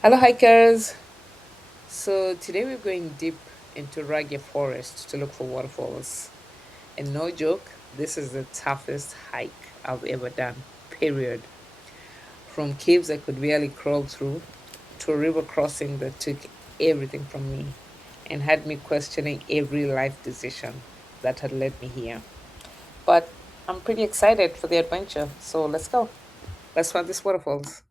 Hello, hikers. So, today we're going deep into Ragia Forest to look for waterfalls. And no joke, this is the toughest hike I've ever done, period. From caves I could barely crawl through to a river crossing that took everything from me and had me questioning every life decision that had led me here. But I'm pretty excited for the adventure, so let's go. Let's find these waterfalls.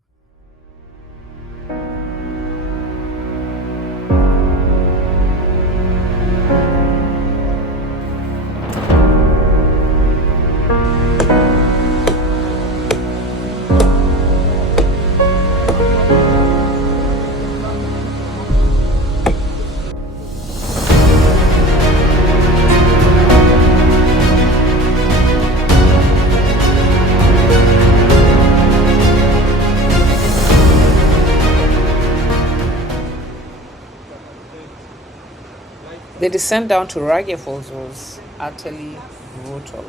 The descent down to Ragia Falls was utterly brutal.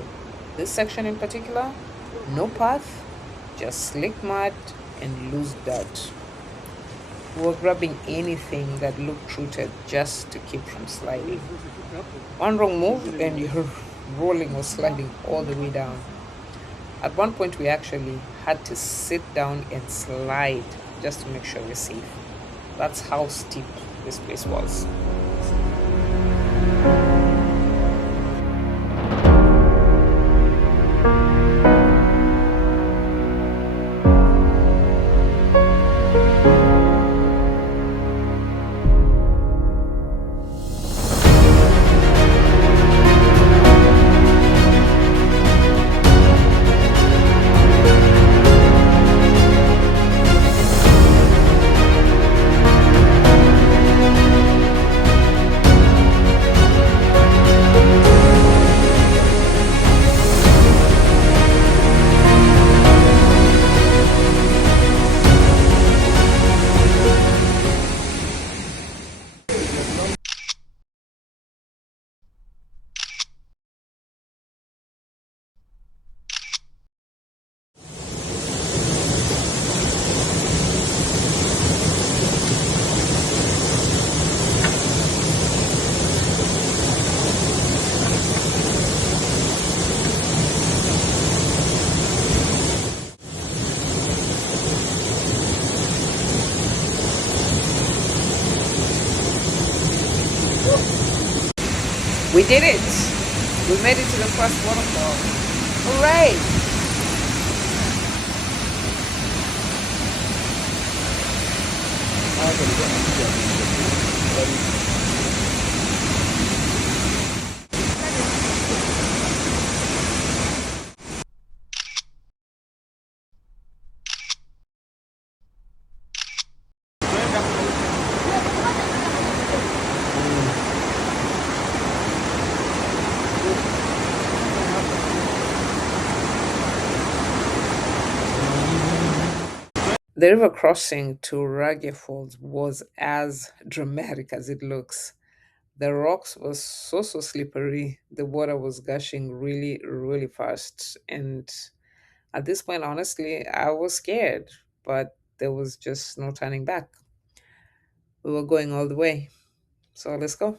This section in particular, no path, just slick mud and loose dirt. We were grabbing anything that looked rooted just to keep from sliding. One wrong move and you're rolling or sliding all the way down. At one point, we actually had to sit down and slide just to make sure we're safe. That's how steep this place was. We did it! We made it to the first waterfall. Hooray! The river crossing to Ragia Falls was as dramatic as it looks. The rocks were so slippery. The water was gushing really fast. And at this point, honestly, I was scared, but there was just no turning back. We were going all the way. So let's go.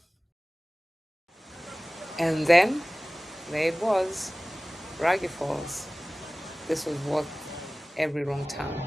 And then there it was, Ragia Falls. This was worth every wrong turn.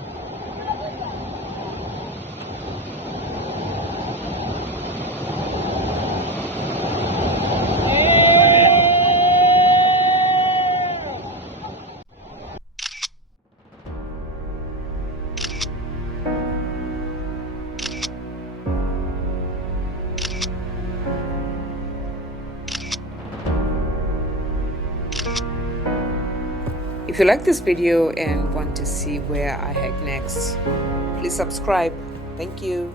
If you like this video and want to see where I hike next, please subscribe. Thank you.